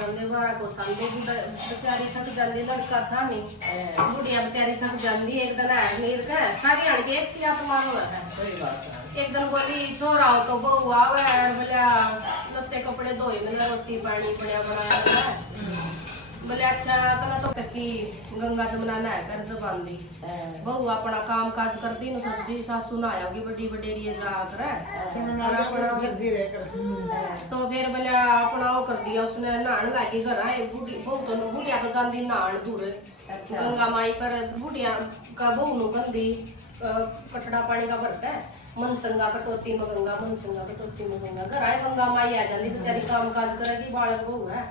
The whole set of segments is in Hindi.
संगे बारा को संगे बेचारी थक जाती, लड़का था नहीं बुढ़िया बेचारी थक जाती। एक दिन है नीर का सारी आड़ के एक सिया तुम्हारा हुआ है। सही बात है। एक दिन बोली छोरा हो तो बहू आवे बोलिया लत्ते कपड़े धोए बोलिया रोटी पानी बढ़िया बनाया बोले अच्छा तना तो की गंगा जमुना नहा कर जबान दी बहू अपना काम काज कर दी न सब्जी सासू नहाया होगी बड़ी बडेरी जा कर तो फिर बोले अपना वो कर दिया उसने नहाने लगी घर आए बहू तो बुढ़िया तो जाती नहान दूर गंगा माई पर बुढ़िया का बहू नु गंदी कटड़ा पानी का भरता है मन चंगा कटोती में गंगा मन चंगा कटोती में गंगा घर आए गंगा माई आ जाती बेचारी काम काज करेगी बालक बहू है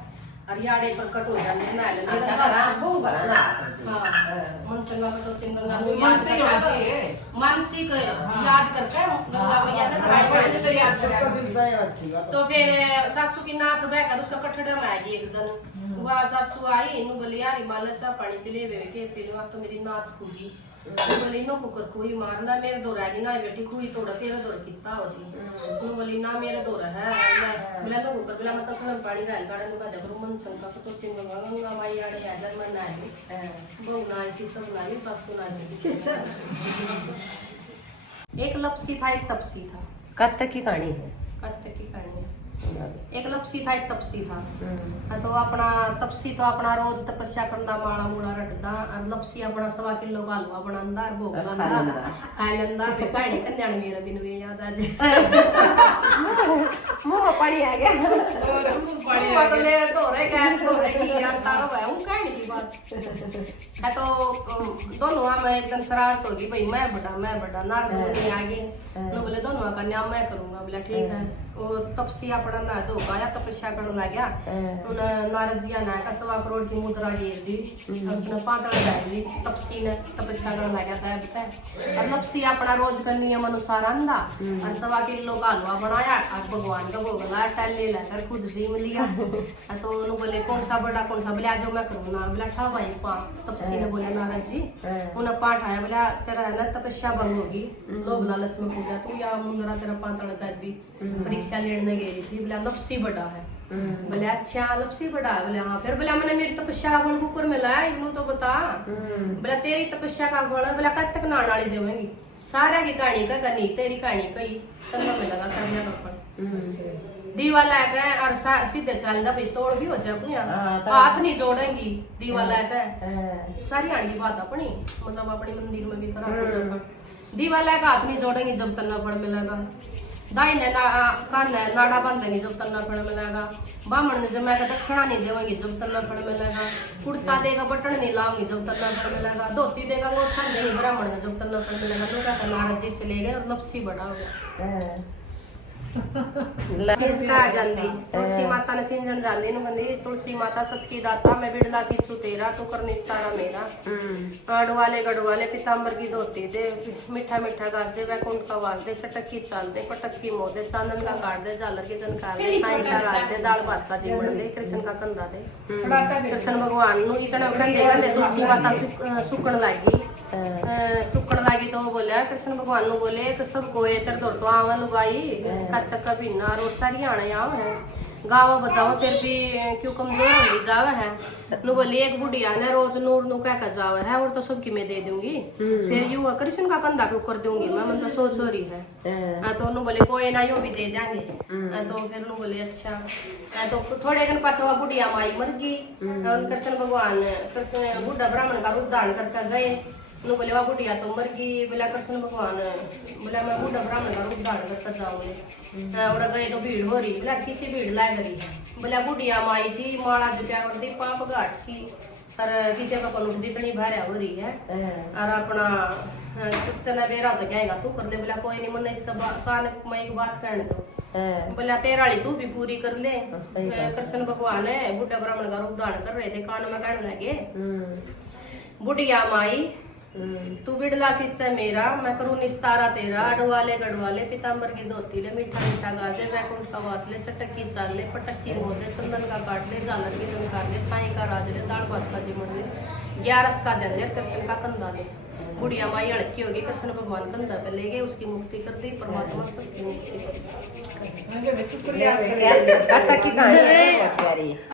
हरियाड़े पर कटो जाने ना ले बहू का ना हां मन चंगा कटोती में गंगा मानसिक याद करके गंगा मैया ने याद तो फिर सासू की नाथ बहकर उसका कटड़ा में आएगी एक दिन वह सासू आई नु बोली यार माला चा पानी पिले वे के फिर वह तो मेरी नाथ खूगी बोली नो कुकर कोई मारना मेरे दो रहेगी ना बेटी कोई तोड़ा तेरा दौर कितना होती नु बोली ना मेरे दौर है बोला नो कुकर बोला मत सुन पानी गाल गाड़े नु का जगरो मन शंका को तो तीन गंगा माई आड़े आजर मन ना है बहु ना ऐसी सब लाई सासू ना ऐसी एक लपसी था एक तपसी था। कब तक की कहानी है? कब तक की कहानी है? एक लपसी था एक तपसी था तो अपना तपसी तो अपना रोज तपस्या करना माड़ा मुड़ा रटदा और लपसी अपना 1.25 किलो का हलवा बनांदा और भोग लांदा खाई लेंदा पे पानी कन्याण मेरा बिनु याद आ जाए मुंह पानी आ गया और मुंह पानी आ गया ले तो रे गैस तो रे की यार तारो है उन कहानी की बात है तो दोनों में एक दिन शरारत होगी भाई मैं बड़ा नारद मुनि आगे नो बोले दोनों का न्याय मैं करूंगा बोला ठीक है वो तपसी अपना ना दो गाया तपस्या करने लग गया उन नारद जी ना का 1.25 करोड़ की मुद्रा दे दी उसने पातला डाल ली तपसी ने तपस्या करने लग गया था बताए और तपसी अपना रोज का नियम अनुसार आंदा और 1.25 किलो का हलवा बनाया और भगवान का भोग ला टल्ले लेकर खुद जी मिल लिया तो उन्होंने बोले कौन सा बड़ा कौन सा बोले आज मैं करूँ ना बोला ठा भाई पा तपसी ने बोले नारद जी उन्हें पाठ आया बोला तेरा है ना तपस्या भंग होगी लोभ लालच में पूजा तू या मुंदरा तेरा पातला दबी परीक्षा लेने गई थी बोले लपसी बड़ा है बोले अच्छा लपसी बड़ा है बोले हाँ फिर बोला मैंने मेरी तपस्या का फल कुकर में लाया इग्नू तो बता बोला तेरी तपस्या का फल बोला कब तक नान वाली देवेंगी सारा की कहानी का करनी तेरी कहानी कही तब में लगा सारिया का फल दीवा लाके और सीधे चल दा भाई तोड़ भी हो जाए अपनी हाथ नहीं जोड़ेंगी दीवा लाके सारी आड़ की बात अपनी मतलब अपने मंदिर में भी करा पूजा दीवा लाके हाथ नहीं जोड़ेंगी जब तक ना फल मिलेगा दाहिने कान नाड़ा बांधेंगे जब तक ना फल मिलेगा बामण ने जमा का दक्षिणा नहीं देवेंगे जब तक ना फल मिलेगा कुर्ता देगा बटन नहीं लाऊंगी जब तक ना फल मिलेगा धोती देगा वो छन देंगे ब्राह्मण ने जब तक ना फल मिलेगा लोग का नारद जी चले गए और लपसी बड़ा हो गया तुलसी माता ने सिंजन डाली नु बंदी तुलसी माता सबकी दाता मैं बिड़ला सी तेरा तो कर निस्तारा मेरा गढ़वाले पीताम्बर की धोती दे मीठा मीठा गाज दे वैकुंठ का वाल दे चटक्की चाल दे पटक्की मोह दे चांदन का काट दे झालर की जनकार दे साईं का राज दे दाल भात का जीवन दे कृष्ण का कंधा दे कृष्ण भगवान नु इतना गंदे तुलसी माता सुकण लागी तो बोलिया कृष्ण भगवान नु बोले तो सब कोई तर दौड़ तो आवा लुगाई कब तक कभी ना रोड सारी आना यहाँ है गावा बचाओ फिर भी क्यों कमजोर होगी जावा है नु बोली एक बुढ़िया ने रोज नूर नु कह कर जावा है और तो सबकी मैं दे दूंगी फिर यू कृष्ण का कंधा क्यों कर दूंगी मैं तो सोच हो रही है तो नु बोले कोई ना यूं भी दे देंगे तो फिर नु बोले अच्छा तो थोड़े दिन पाछवा बुढ़िया माई मर गई कृष्ण भगवान कृष्ण बुढ़ा ब्राह्मण का रूप धारण करके गए नु बोले वह बुढ़िया तो मर गई बोला कृष्ण भगवान बोला मैं बुढ़ा ब्राह्मण का रूप धारण करता जाऊंगे और गए तो भीड़ हो रही बोला किसी भीड़ ला गई बोला बुढ़िया माई थी माला जुटिया कर दी पाप घाट की और किसी का पनुष इतनी भारा हो रही है और अपना कितना बेरा तो जाएगा तू कर दे बोला कोई नहीं मन इसका कान मैं एक बात कहने दो बोला तेराली तू भी पूरी कर ले कृष्ण भगवान है बुढ़ा ब्राह्मण का रूप धारण कर रहे थे कान में कहने लगे बुढ़िया माई तू बिड़ला सिच मेरा मैं करूँ निस्तारा तेरा अडवाले गढ़वाले पीताम्बर की धोती ले मीठा मीठा गाजे वैकुंठ का वास ले चटक्की चाल ले पटक्की मोह ले चंदन का काट ले झालर की झनकार ले साईं का राज ले दाल भात का जीवन ले 11 का दे ले कृष्ण का कंधा ले बुढ़िया माई अड़की होगी कृष्ण भगवान कंधा पे ले गए उसकी मुक्ति कर दी परमात्मा सबकी मुक्ति कर दी।